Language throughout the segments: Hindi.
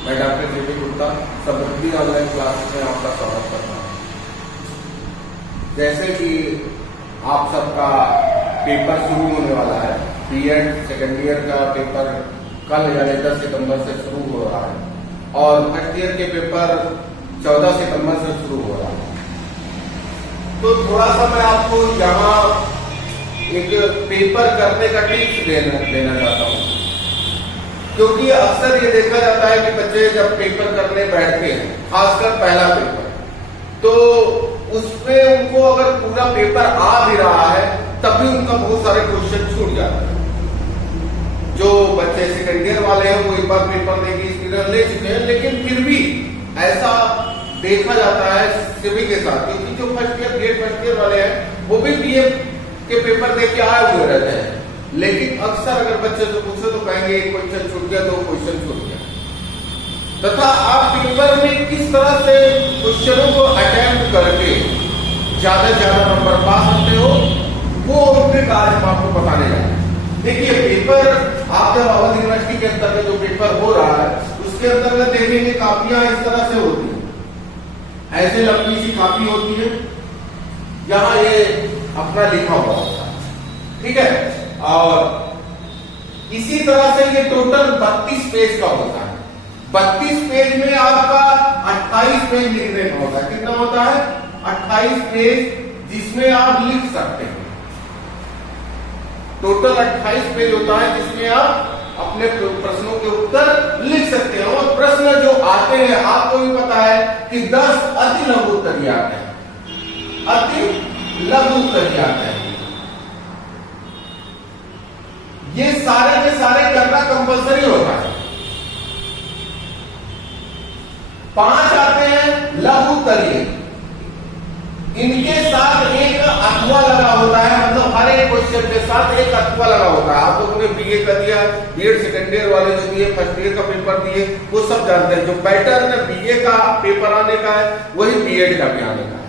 मैं डॉक्टर जे पी गुप्ता समृद्धि ऑनलाइन क्लासेस में आपका स्वागत करता हूँ। जैसे कि आप सबका पेपर शुरू होने वाला है, बीएड सेकेंड ईयर का पेपर कल यानी 10 सितंबर से शुरू हो रहा है और फर्स्ट ईयर के पेपर 14 सितंबर से शुरू हो रहा है। तो थोड़ा सा मैं आपको यहाँ एक पेपर करने का टिप्स देना चाहता हूँ, क्योंकि अक्सर ये देखा जाता है कि बच्चे जब पेपर करने बैठते हैं, खासकर पहला पेपर, तो उसमें उनको अगर पूरा पेपर आ भी रहा है तब भी उनका बहुत सारे क्वेश्चन छूट जाते हैं। जो बच्चे सेकेंड ईयर वाले हैं वो एक बार पेपर देके एक्सपीरियंस ले चुके हैं, लेकिन फिर भी ऐसा देखा जाता है सिविल के साथ, क्योंकि जो फर्स्ट ईयर वाले हैं वो भी बीए के पेपर दे के आए हुए रहते हैं, लेकिन अक्सर अगर बच्चे से पूछो तो कहेंगे एक क्वेश्चन छूट गया, दो क्वेश्चन छूट गया। तथा आप पेपर में किस तरह से क्वेश्चनों को अटेम्प्ट करके ज्यादा से ज्यादा नंबर पा सकते हो, वो ट्रिक आज हम आपको बताने जा रहे हैं। देखिए, पेपर आप जब अवध यूनिवर्सिटी के अंतर्गत जो पेपर हो रहा है उसके अंतर्गत देखेंगे कापियां इस तरह से होती है, ऐसे लंबी सी कापी होती है, यहाँ ये अपना लिखा हुआ होता है, ठीक है। और इसी तरह से ये टोटल 32 पेज का होता है। 32 पेज में आपका 28 पेज लिखने का होता है। कितना होता है? 28 पेज, जिसमें आप लिख सकते हैं। टोटल 28 पेज होता है जिसमें आप अपने प्रश्नों के उत्तर लिख सकते हैं। और प्रश्न जो आते हैं आपको भी पता है कि 10 अति लघु उत्तर आते हैं, अति लघु उत्तर आते हैं। ये सारे के सारे करना कंपलसरी होता है। 5 आते हैं लघु उत्तरीय, इनके साथ एक अथवा लगा होता है, मतलब हर एक क्वेश्चन के साथ एक अथवा लगा होता है। आप लोगों ने बीए का दिया, बीएड सेकेंड ईयर वाले जो दिए, फर्स्ट ईयर का पेपर दिए, वो सब जानते हैं। जो पैटर्न बीए का पेपर आने का है वही बीएड का भी आने का है।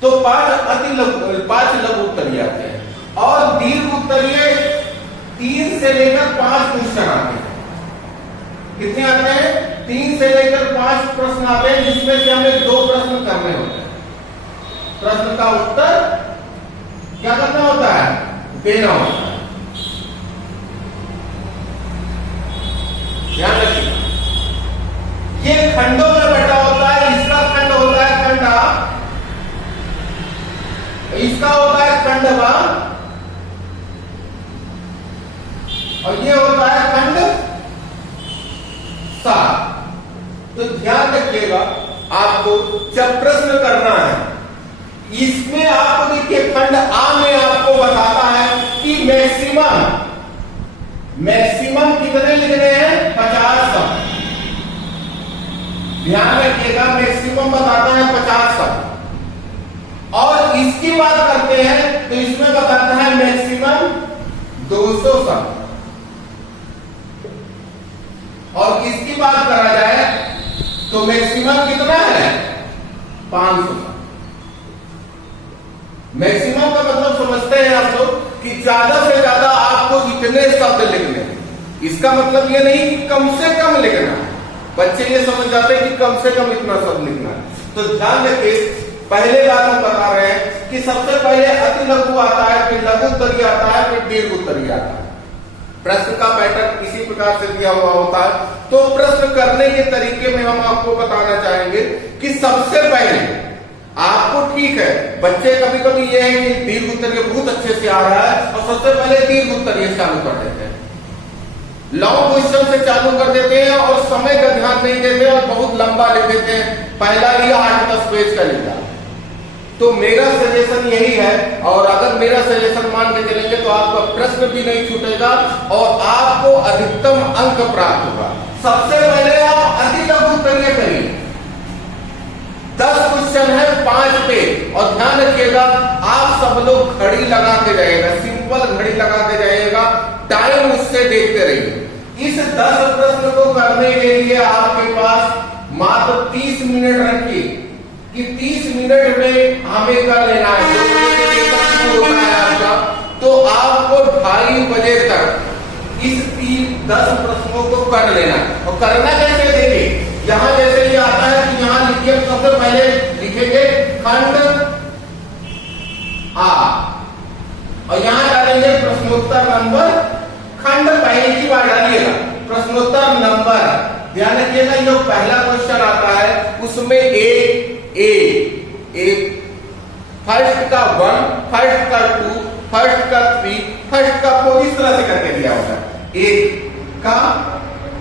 तो 5 लघु उत्तरीय आते हैं और दीर्घ उत्तरीय 3 से लेकर 5 क्वेश्चन आते हैं। कितने आते हैं? 3 से लेकर 5 प्रश्न आते हैं, जिसमें से हमें 2 प्रश्न करने होते हैं। प्रश्न का उत्तर क्या करना होता है? देना होता है। ध्यान रखिए, ये खंडों में बटा होता है। इसका खंड होता है खंड आ, इसका होता है खंड बा, और ये होता है खंड सा। तो ध्यान रखिएगा, आपको जब प्रश्न करना है, इसमें आपको देखिए खंड आ में आपको बताता है कि मैक्सिमम कितने लिखने हैं? 50 शब्द। ध्यान रखिएगा, मैक्सिमम बताता है 50 शब्द। और इसकी बात करते हैं तो इसमें बताता है मैक्सिमम 200 शब्द। और इसकी बात करा जाए तो मैक्सिमम कितना है? 500। मैक्सिमम का मतलब समझते हैं आप लोग कि ज्यादा से ज्यादा आपको इतने शब्द लिखने हैं। इसका मतलब ये नहीं कि कम से कम लिखना है। बच्चे ये समझ जाते हैं कि कम से कम इतना शब्द लिखना है। तो ध्यान रखिए, पहले बात हम बता रहे हैं कि सबसे पहले अति लघु आता है, फिर लघु उत्तरीय आता है, फिर दीर्घ उत्तरीय आता है। प्रश्न का पैटर्न इसी प्रकार से दिया हुआ होता है। तो प्रश्न करने के तरीके में हम आपको बताना चाहेंगे कि सबसे पहले आपको, ठीक है, बच्चे कभी कभी ये है कि दीर्घ उत्तरीय बहुत अच्छे से आ रहा है और सबसे पहले दीर्घ उत्तरीय चालू कर देते हैं, लॉन्ग क्वेश्चन से चालू कर देते हैं और समय का ध्यान नहीं देते और बहुत लंबा लिख देते हैं। पहला ही 8-10 पेज का लिखा। तो मेरा सजेशन यही है, और अगर मेरा सजेशन मान के चलेंगे तो आपका प्रश्न भी नहीं छूटेगा और आपको अधिकतम अंक प्राप्त होगा। सबसे पहले आप अति लघु उत्तरीय करिए। 10 क्वेश्चन है 5 पे, और ध्यान रखिएगा आप सब लोग घड़ी लगा के जाइएगा, सिंपल घड़ी लगा के जाइएगा, टाइम उससे देखते रहिए। इस 10 प्रश्न को करने के लिए आपके पास मात्र 30 मिनट रखिए कि 30 मिनट में हमें कर लेना है। होता है आपका, तो आपको 2:30 बजे तक इस 10 प्रश्नों को कर लेना। और करना कैसे? देखिए, नंबर खंड पहले की बार डालिएगा। प्रश्नोत्तर नंबर ध्यान रखिएगा, जो पहला क्वेश्चन आता है उसमें एक फर्स्ट का 1, फर्स्ट का 2, फर्स्ट का 3, फर्स्ट का 4 इस तरह से करके दिया होता है। एक का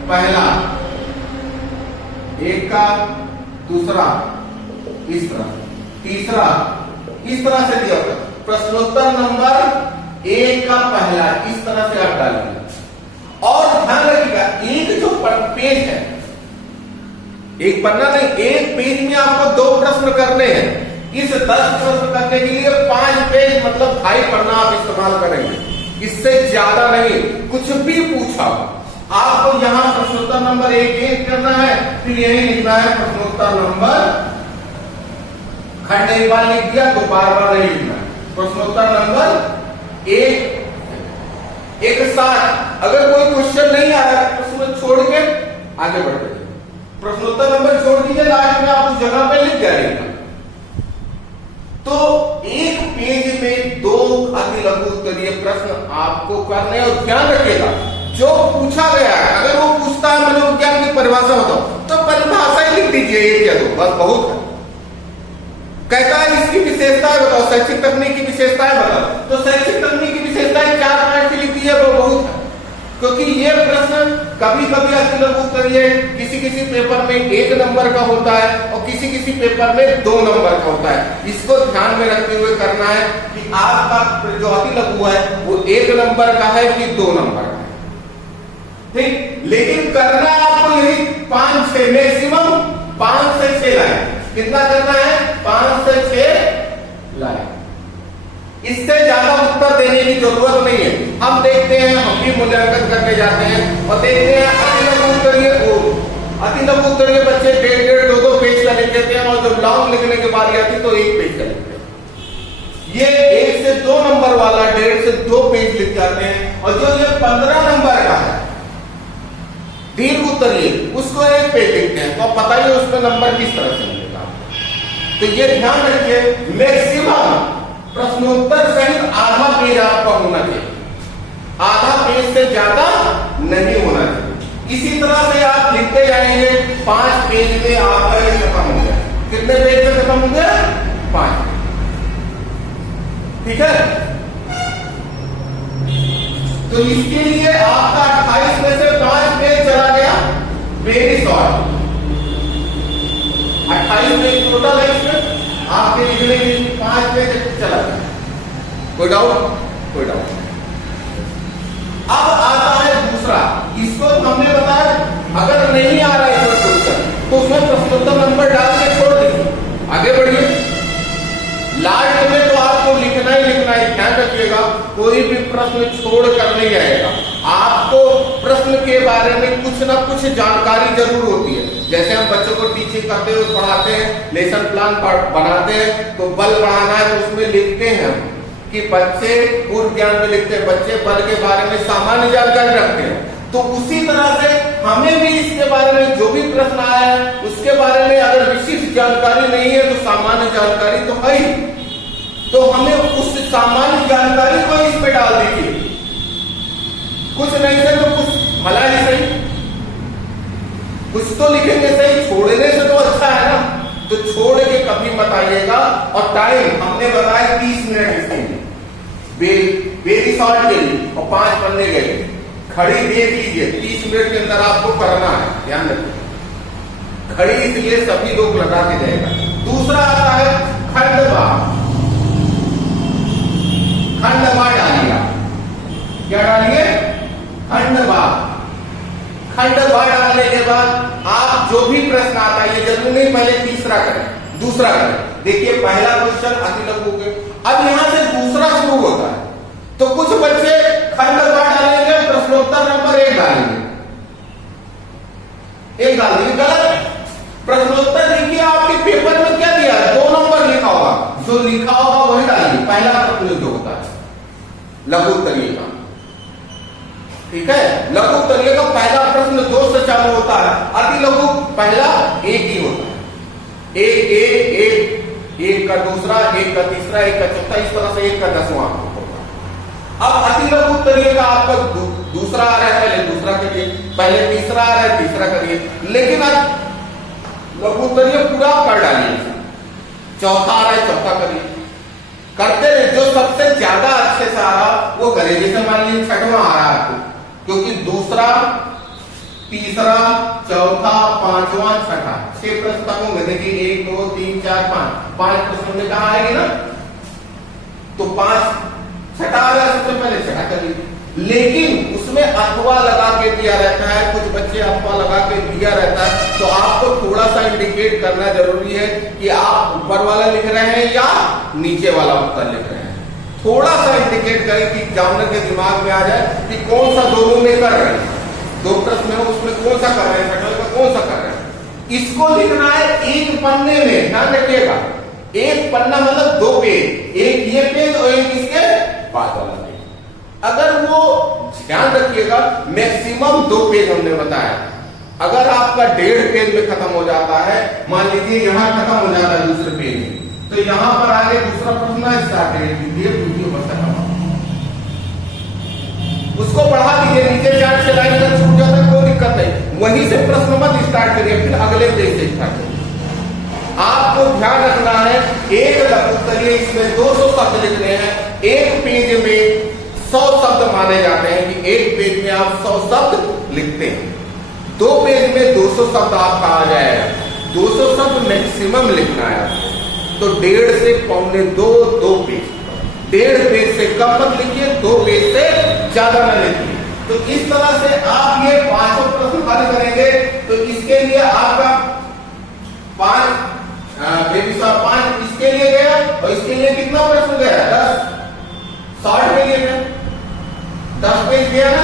पहला, एक का दूसरा इस तरह, तीसरा इस तरह से दिया होता है। प्रश्नोत्तर नंबर 1 का पहला इस तरह से आप डालेंगे। और ध्यान रखिएगा, एक जो पेज है, एक पन्ना नहीं, एक पेज में आपको 2 प्रश्न करने हैं। इस 10 प्रश्न करने के लिए 5 पेज मतलब 2.5 पन्ना आप इस्तेमाल करेंगे, इससे ज्यादा नहीं। कुछ भी पूछा आपको यहाँ प्रश्नोत्तर नंबर 1 करना है, फिर यही लिखना है प्रश्नोत्तर नंबर, खंड एक बार लिख दिया तो बार बार नहीं लिखना है। प्रश्नोत्तर नंबर 1 एक साथ, अगर कोई क्वेश्चन नहीं आ रहा तो उसमें छोड़ के आगे बढ़ते जाइए। प्रश्नोत्तर नंबर छोड़ दीजिए, लास्ट में आप उस जगह पे लिख जाइएगा। तो एक पेज में 2 अति लघु उत्तरीय प्रश्न आपको करने, और ध्यान रखिएगा जो पूछा गया है, अगर वो पूछता है मनोविज्ञान की परिभाषा बताओ तो परिभाषा ही लिख दीजिए, 1 या 2 बस बहुत है। कहता है इसकी विशेषताएं बताओ, शैक्षिक तकनीक की विशेषताएं बताओ, तो शैक्षिक तकनीक की विशेषताएं 4 पार्ट की लिख दीजिए, वो बहुत है। क्योंकि ये प्रश्न कभी कभी अति लघु उत्तरीय किसी किसी पेपर में 1 नंबर का होता है और किसी किसी पेपर में 2 नंबर का होता है। इसको ध्यान में रखते हुए करना है कि आपका जो अति लघु है वो 1 नंबर का है कि 2 नंबर का है, ठीक। लेकिन करना आपको यही 5-6 मैक्सिमम 5 से 6 लाइन। कितना करना है? 5 से 6 लाइन। इससे ज्यादा उत्तर देने की जरूरत नहीं है। हम देखते हैं, हम भी मूल्यांकन करने जाते हैं और देखते हैं अति लघु उत्तरीय बच्चे 1.5 2 पेज का लिख देते हैं, और जब लॉन्ग लिखने की बारी आती तो 1 पेज का लिखते हैं। ये 1 से 2 नंबर वाला 1.5 से 2 पेज लिख जाते हैं, और जो ये 15 नंबर का है दीर्घ उत्तरीय उसको 1 पेज लिखते हैं। तो आप बताइए उसमें नंबर किस तरह से मिलेगा। तो ये ध्यान रखिए, मैक्सिमम प्रश्नोत्तर सहित आधा पेज आपका होना चाहिए, आधा पेज से ज्यादा नहीं होना चाहिए। इसी तरह से आप लिखते जाएंगे, 5 पेज में आपका ये खत्म हो गया। कितने पेज में खत्म हो गया? 5। ठीक है, तो इसके लिए आपका 28 में से 5 पेज चला गया, वेरी शॉर्ट। 28 पेज टोटल है, इसमें आपके लिखने के 5 पेज चला गया। कोई डाउट? कोई डाउट। अब आता है दूसरा, इसको हमने बताया अगर नहीं आ रहा है क्वेश्चन तो उसमें प्रश्नोत्तर नंबर डाल के छोड़ दीजिए, आगे बढ़िए। लास्ट में तो आपको लिखना ही लिखना है, ध्यान रखिएगा, कोई भी प्रश्न छोड़ कर नहीं आएगा। आपको प्रश्न के बारे में कुछ ना कुछ जानकारी जरूर होती है। जैसे हम बच्चों को टीचिंग करते हुए पढ़ाते हैं, लेसन प्लान बनाते हैं, तो बल बढ़ाना है तो उसमें लिखते हैं कि बच्चे पूर्व ज्ञान में लिखते हैं, बच्चे बल के बारे में सामान्य जानकारी रखते हैं। तो उसी तरह से हमें भी इसके बारे में जो भी प्रश्न आया है उसके बारे में अगर विशिष्ट जानकारी नहीं है तो सामान्य जानकारी तो है ही, तो हमें उस सामान्य जानकारी को इस पे डाल दीजिए। कुछ नहीं से तो कुछ भला ही सही, कुछ तो लिखेंगे सही, छोड़ने से तो अच्छा है ना। तो छोड़ के कभी मत आइएगा। और टाइम हमने बताया 30 मिनट इसके लिए, वेरी शॉर्ट के लिए, और 5 पन्ने गए। खड़ी देख लीजिए, 30 मिनट के अंदर आपको करना है, ध्यान रखिए। खड़ी इसलिए सभी लोग लगा के जाएगा। दूसरा आता है खंडवा। खंडवा डालिए, क्या डालिए? खंडवा। खंडवा डालने के बाद आप जो भी प्रश्न आता है, ये जरूर नहीं पहले तीसरा करें, दूसरा करें। देखिए पहला क्वेश्चन अति लघु हो गया, अब यहां से दूसरा शुरू होता है। तो कुछ बच्चे खंडवा डालेंगे, प्रश्नोत्तर नंबर 1 डालेंगे, 1 डाल देंगे, गलत। प्रश्नोत्तर देखिए आपके पेपर में क्या दिया है, 2 नंबर लिखा होगा, जो लिखा होगा वही डालिए। पहला प्रश्न जो होता है लघु उत्तरीय का, ठीक है, लघु उत्तरीय का पहला प्रश्न 2 से चालू होता है। अति लघु पहला 1 ही होता है, 1 का दूसरा, 1 का तीसरा, 1 का चौथा, इस तरह से 1 का 10वां होगा। अब अति लघु उत्तरीय का आपका दूसरा आ रहा है, पहले दूसरा करिए, पहले तीसरा आ रहा है, तीसरा करिए, लेकिन अब लघु उत्तरीय पूरा कर डालिए। चौथा आ रहा है, चौथा करिए, करते रहे। जो सबसे ज्यादा अच्छे से आ रहा वो करिए। जैसे मान लीजिए छठवां आ रहा है आपको, क्योंकि दूसरा, तीसरा, चौथा, पांचवा, छठा, 6 प्रश्न तक होंगे। देखिए 1 2 3 4 5 प्रश्न में कहा आएगी ना, तो 5 छठा आ रहा है, सबसे पहले छठा करिए। लेकिन उसमें अथवा लगा के दिया रहता है, कुछ बच्चे अथवा लगा के दिया रहता है, तो आपको थोड़ा सा इंडिकेट करना जरूरी है कि आप ऊपर वाला लिख रहे हैं या नीचे वाला उत्तर लिख रहे हैं। थोड़ा सा इंडिकेट करें कि एग्जामिनर के दिमाग में आ जाए कि कौन सा दोनों में कर रहे हैं। 2 प्रश्न है उसमें कौन सा कर रहे हैं, सकल का कौन सा कर रहे हैं। इसको लिखना है एक पन्ने में, ध्यान रखिएगा। एक पन्ना मतलब 2 पेज, एक ये पेज और एक इसके बाद वाला पेज। अगर वो ध्यान रखिएगा, मैक्सिमम 2 पेज हमने बताया। अगर आपका 1.5 पेज में खत्म हो जाता है, मान लीजिए यहां खत्म हो जाता है दूसरे पेज में, तो यहां पर आगे दूसरा प्रश्न स्टार्ट उसको बढ़ा दीजिए, नीचे 4 से लाइन अगर छूट जाता है कोई दिक्कत नहीं, वहीं से प्रश्न मत स्टार्ट करिए, फिर अगले पेज से स्टार्ट करिए। आपको ध्यान रखना है, एक लघु उत्तरीय इसमें 200 शब्द लिखने हैं। एक पेज में 100 शब्द माने जाते हैं कि एक पेज में आप 100 शब्द लिखते हैं। 2 पेज में 200 शब्द आपका आ जाएगा। 200 शब्द मैक्सिमम लिखना है आपको, तो 1.5 से 1.25 2 पेज। 1.5 पेज से कम मत लिखिए, 2 पेज से ज्यादा न लिखिए। तो इस तरह से आप ये 5 प्रश्न हल करेंगे। तो इसके लिए आपका 5 इसके लिए गया, और इसके लिए कितना प्रश्न गया, 10 शॉर्ट के लिए गया, 10 पेज गया ना।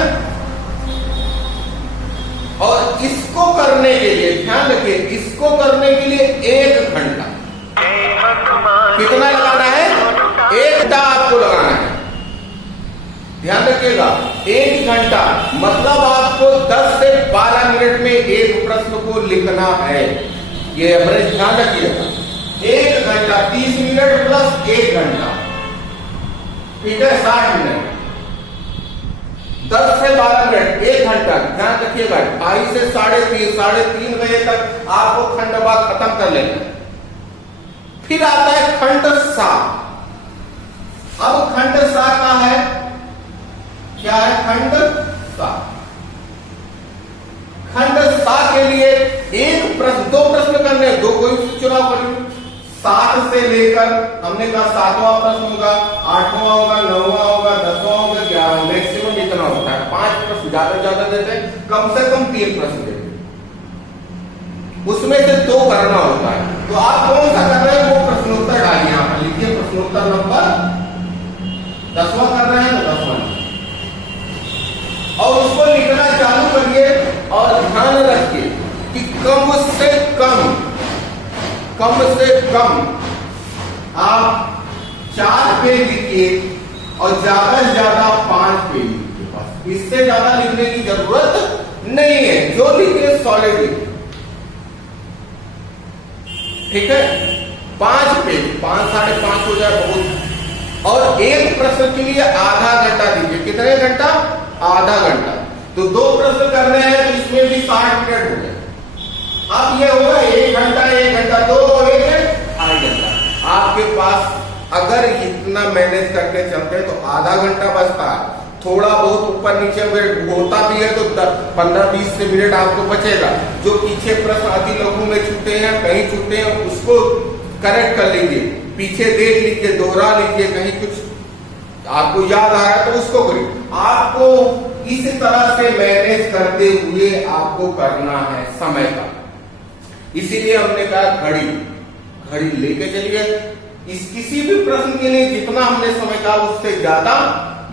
और इसको करने के लिए ध्यान रखिए, इसको करने के लिए 1 घंटा कितना लगाना है, 1 घंटा आपको लगाना है। ध्यान रखिएगा, 1 घंटा मतलब आपको 10 से 12 मिनट में एक प्रश्न को लिखना है। ये एवरेज ध्यान रखिएगा। 1 घंटा 30 मिनट प्लस 1 घंटा, ठीक है, 60 मिनट। 10 से 12 मिनट, 1 घंटा। ध्यान रखिएगा, 2:30 से 3:30 बजे तक आपको खंड भाग खत्म कर लेना है। फिर आता है खंड सा। अब खंड सा का है, क्या है, खंड सा। खंड सा के लिए 1 प्रश्न, 2 प्रश्न करने, 2 कोई चुनाव करिए। 7 से लेकर, हमने कहा 7वां प्रश्न होगा, 8वां होगा, 9वां होगा, 10वां होगा, 11वां, मैक्सिमम इतना होता है। 5 प्रश्न ज्यादा देते हैं, कम से कम 3 प्रश्न देते हैं, उसमें से 2 करना होता है। तो आप कौन सा कर रहे हैं वो प्रश्नोत्तर डालिए, यहां पर लिखिए प्रश्नोत्तर नंबर 10वां कर रहे हैं तो 10वां, और उसको लिखना चालू करिए। और ध्यान रखिए कि कम से कम आप 4 पेज लिखिए और ज्यादा से ज्यादा 5 पेज लिखिए, बस। इससे ज्यादा लिखने की जरूरत नहीं है। जो लिखे सॉलिड लिखिए, ठीक है। 5 पेज, 5 साढ़े 5 हो जाए बहुत। और एक प्रश्न के लिए आधा घंटा दीजिए। कितने घंटा, आधा घंटा। तो 2 प्रश्न करने हैं तो इसमें भी 60 मिनट हो गए। अब ये होगा 1 घंटा, 1 घंटा, 2 और 1 2.5 घंटा। आपके पास अगर इतना मैनेज करके चलते हैं तो आधा घंटा बचता है। थोड़ा बहुत ऊपर नीचे होता भी है तो 15-20 से मिनट आपको बचेगा। जो पीछे प्रश्न अति लघु में छूटे हैं, कहीं छूटे हैं, उसको करेक्ट कर लीजिए, पीछे देख लीजिए, दोहरा लीजिए, कहीं कुछ आपको याद आ रहा है तो उसको करिए। आपको इस तरह से मैनेज करते हुए आपको करना है समय का। इसीलिए हमने कहा घड़ी लेके चलिए। इस किसी भी प्रश्न के लिए जितना हमने समय कहा उससे ज्यादा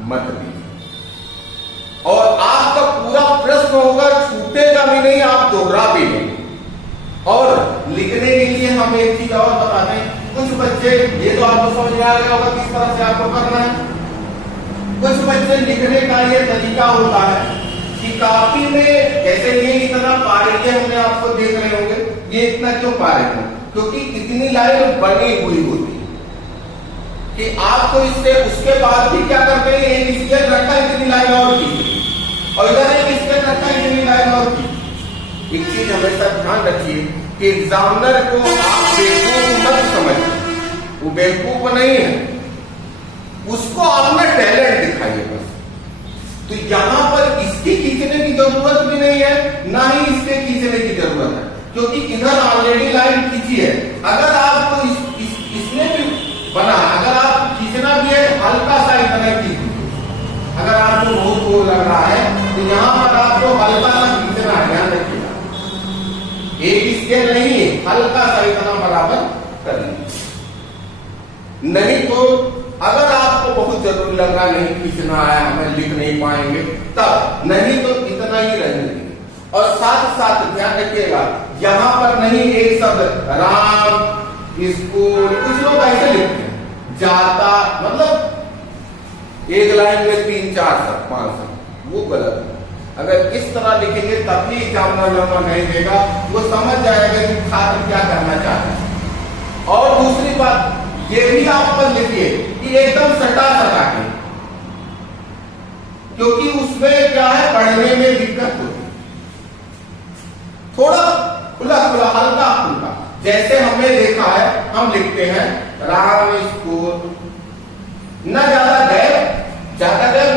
मत दीजिए। और आपका पूरा प्रश्न होगा, छूटेगा भी नहीं, आप दोहरा भी नहीं। और लिखने के लिए हम एक चीज और बताते हैं। कुछ बच्चे, ये तो आपको समझ में आ गया होगा किस तरह से आपको करना है। कुछ बच्चे लिखने का ये तरीका होता है कि काफी में, जैसे ये इतना पा रही है, हमने आपको देख रहे होंगे, ये इतना क्यों पा रहे हैं, क्योंकि इतनी लाइन बनी हुई होती है। कि आपको इससे उसके बाद भी क्या करते हैं, एक स्केल रखा इतनी लाइन और की, और इधर एक स्केल रखा इतनी लाइन और की। एक चीज हमेशा ध्यान रखिए कि एग्जामिनर को आप बेवकूफ मत समझिए, वो बेवकूफ नहीं है, उसको आपने टैलेंट दिखाइए बस। तो यहां पर इसके खींचने की जरूरत भी नहीं है, ना ही इसके खींचने की जरूरत है, क्योंकि इधर ऑलरेडी लाइन खींची है। अगर आपको इसमें भी बना, अगर आप खींचना भी है तो हल्का सा इतना खींचिए। अगर आपको बहुत वो लग रहा है तो यहां पर आपको हल्का सा खींचना है, ध्यान रखिएगा, एक स्केल नहीं है, हल्का सा इतना बराबर कर लीजिए। नहीं तो अगर आपको बहुत जरूरी लग रहा नहीं खींचना है, हमें लिख नहीं पाएंगे तब, नहीं तो इतना ही रहने। और साथ साथ ध्यान रखिएगा यहां पर नहीं एक शब्द राम, स्कूल, कुछ लोग ऐसे लिखते हैं जाता, मतलब एक लाइन में 3 4 शब्द 5 शब्द, वो गलत है। अगर इस तरह लिखेंगे तब भी एग्जामिनर नंबर नहीं देगा, वो समझ जाएगा कि छात्र क्या करना चाहते हैं। और दूसरी बात ये भी आप पर लिखिए कि एकदम सटा सटा के, क्योंकि उसमें क्या है, पढ़ने में दिक्कत होती है। थोड़ा खुला खुला, हल्का फुल्का, जैसे हमने देखा है, हम लिखते हैं राम स्कूल, न ज्यादा गैप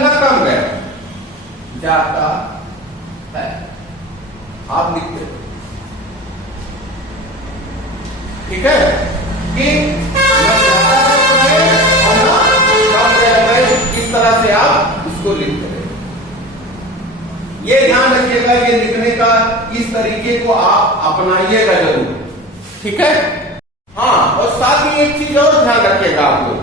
न कम गैप, जाता है, आप लिखते हैं, ठीक है, कि इस तरह से आप इसको लिखते रहे। ये ध्यान रखिएगा, ये लिखने का इस तरीके को आप अपनाइएगा जरूर, ठीक है। हाँ, और साथ ही एक चीज और ध्यान रखिएगा आप लोग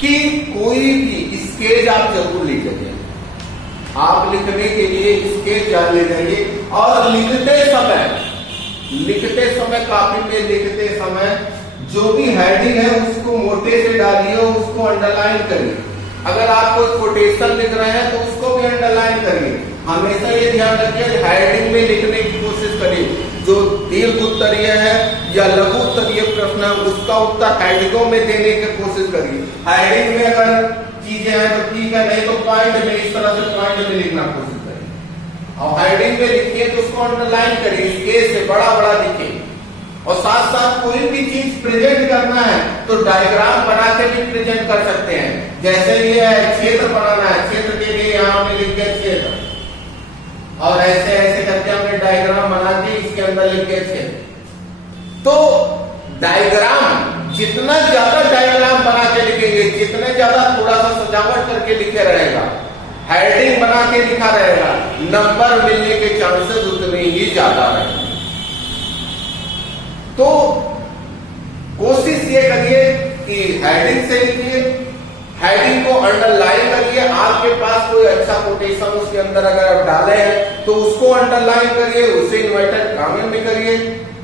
कि कोई भी स्केच आप जरूर लिखेंगे। आप लिखने के लिए स्केच जान ले जाइए, और लिखते समय कॉपी में लिखते समय जो भी हेडिंग है उसको मोटे से डालिए, उसको अंडरलाइन करिए। अगर आप कोई कोटेशन लिख रहे हैं तो उसको भी अंडरलाइन करिए। हमेशा ये ध्यान रखिए हेडिंग में लिखने की कोशिश करिए। जो दीर्घ उत्तरीय है या लघु उत्तरीय प्रश्न है उसका उत्तर हेडिंगों में देने की कोशिश करिए। हेडिंग में अगर चीजें हैं तो ठीक है, नहीं तो पॉइंट में, इस तरह से पॉइंट में लिखना कोशिश करिए। और हेडिंग में लिखिए तो उसको अंडरलाइन करिए, स्केच से बड़ा बड़ा लिखिए। और साथ साथ कोई भी चीज प्रेजेंट करना है तो डायग्राम बना के भी प्रेजेंट कर सकते हैं। जैसे ये है क्षेत्र बनाना है, क्षेत्र के लिए यहाँ पे लिख गया क्षेत्र, और ऐसे ऐसे करके हमने डायग्राम बना के इसके अंदर लिख गया क्षेत्र। तो डायग्राम जितना ज्यादा डायग्राम बना के लिखेंगे, जितने ज्यादा थोड़ा सा सजावट करके लिखे रहेगा, हेडिंग बना के लिखा रहेगा, नंबर मिलने के चांसेस उतने ही ज्यादा रहेंगे। तो कोशिश ये करिए कि हेडिंग से लिखिए, हेडिंग को अंडरलाइन करिए। आपके पास कोई अच्छा कोटेशन उसके अंदर अगर आप डाले हैं तो उसको अंडरलाइन करिए, उसे इन्वर्टेड कॉमा में करिए।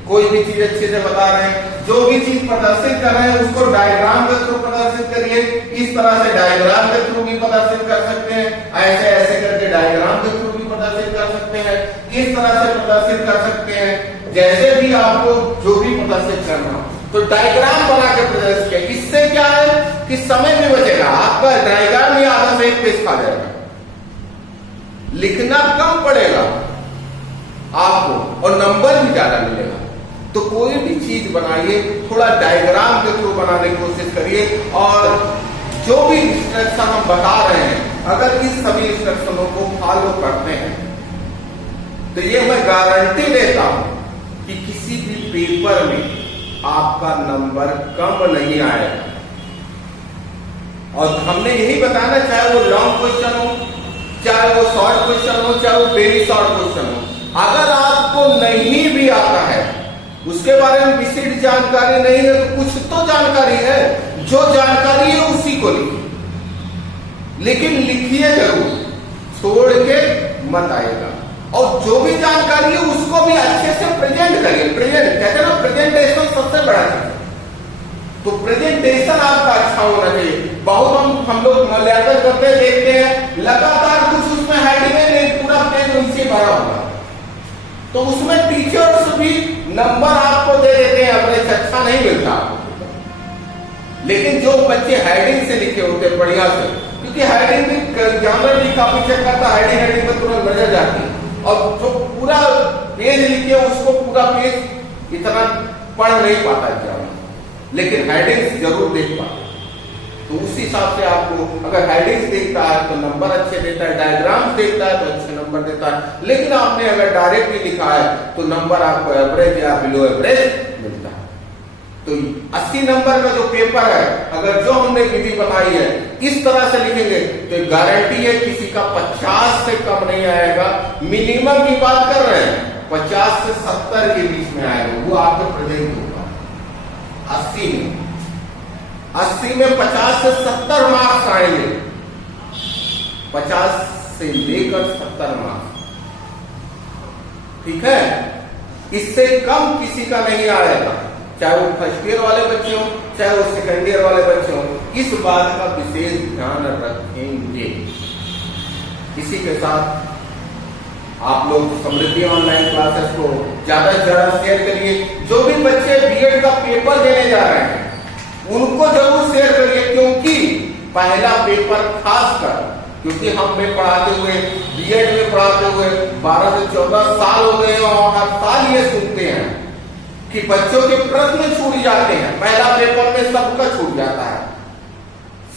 कोई भी चीज अच्छे से बता रहे हैं, जो भी चीज प्रदर्शित कर रहे हैं उसको डायग्राम के थ्रू प्रदर्शित करिए। इस तरह से डायग्राम के थ्रू भी प्रदर्शित कर सकते हैं, ऐसे ऐसे करके डायग्राम के थ्रू भी प्रदर्शित कर सकते हैं, इस तरह से प्रदर्शित कर सकते हैं। जैसे भी आपको जो भी प्रदर्शित करना हो तो डायग्राम बना के प्रदर्शित किया। इससे क्या है कि समय भी बचेगा, आपका डायग्राम ही आधा से एक पेज खा जाएगा, लिखना कम पड़ेगा आपको और नंबर भी ज्यादा मिलेगा। तो कोई भी चीज बनाइए थोड़ा डायग्राम के थ्रू बनाने की कोशिश करिए। और जो भी इंस्ट्रक्शन हम बता रहे हैं, अगर इस सभी इंस्ट्रक्शनों को फॉलो करते हैं तो ये मैं गारंटी देता हूं कि किसी भी पेपर में आपका नंबर कम नहीं आएगा। और हमने यही बताना, चाहे वो लॉन्ग क्वेश्चन हो, चाहे वो शॉर्ट क्वेश्चन हो, चाहे वो वेरी शॉर्ट क्वेश्चन हो, अगर आपको नहीं भी आता है, उसके बारे में विशिष्ट जानकारी नहीं है तो कुछ तो जानकारी है, जो जानकारी है उसी को लिखिए, लेकिन लिखिए जरूर, छोड़ के मत आएगा। और जो भी जानकारी है उसको भी अच्छे से प्रेजेंट करिए। प्रेजेंट कहते हैं ना, प्रेजेंटेशन सबसे बड़ा चीज है। तो प्रेजेंटेशन आपका अच्छा होना चाहिए। बहुत हम लोग मूल्यांकन करते देखते हैं लगातार कुछ उसमें हेडिंग नहीं, पूरा पेज उनसे भरा हुआ, तो उसमें टीचर्स भी नंबर आपको दे देते हैं, अवरेज अच्छा नहीं मिलता। लेकिन जो बच्चे हेडिंग से लिखे होते हैं बढ़िया से, क्योंकि हेडिंग में एग्जामिनर लिखा पीछे करता, हेडिंग में तुरंत नजर जाती है, और जो पूरा पेज लिखे उसको पूरा पेज इतना पढ़ नहीं पाता एग्जामिनर, लेकिन हेडिंग्स जरूर देख पाता। तो उस हिसाब से आपको अगर हेडिंग्स देखता है तो नंबर अच्छे देता है, डायग्राम्स देखता है तो अच्छे नंबर देता है, लेकिन आपने अगर डायरेक्टली लिखा है तो नंबर आपको एवरेज या बिलो एवरेज मिलता है। तो 80 नंबर का जो पेपर है, अगर जो हमने विधि बताई है इस तरह से लिखेंगे तो गारंटी है किसी का 50 से कम नहीं आएगा। मिनिमम की बात कर रहे हैं, 50 से 70 के बीच में आएगा, वो आपके प्रेजेंट होगा। 80 में 50 से 70 मार्क्स आएंगे, 50 से लेकर 70 मार्क्स, ठीक है। इससे कम किसी का नहीं आएगा, चाहे वो फर्स्ट ईयर वाले बच्चे हों, चाहे वो सेकेंड ईयर वाले बच्चे हों, इस बात का विशेष ध्यान रखेंगे। इसी के साथ आप लोग समृद्धि ऑनलाइन क्लासेस को ज्यादा से ज्यादा शेयर करिए। जो भी बच्चे बीएड का पेपर देने जा रहे हैं उनको जरूर शेयर करिए, क्योंकि पहला पेपर खासकर, क्योंकि हमें पढ़ाते हुए बीएड में पढ़ाते हुए 12 से 14 साल हो गए और हर साल ये सुनते हैं कि बच्चों के प्रश्न छूट जाते हैं। पहला पेपर में सबका छूट जाता है,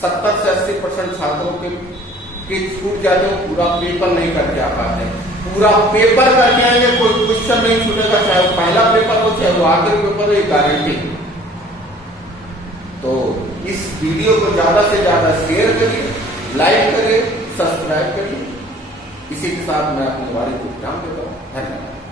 70 से 80% छात्रों के छूट जाते हैं, पूरा पेपर नहीं करके आ पाते। पूरा पेपर करके आएंगे, कोई क्वेश्चन नहीं छूटेगा, चाहे पहला पेपर हो चाहे वो आखिरी पेपर हो, ये गारंटी। तो इस वीडियो को ज्यादा से ज्यादा शेयर करिए, लाइक करिए, सब्सक्राइब करिए। इसी के साथ मैं अपनी वाणी को विराम देता हूं। धन्यवाद।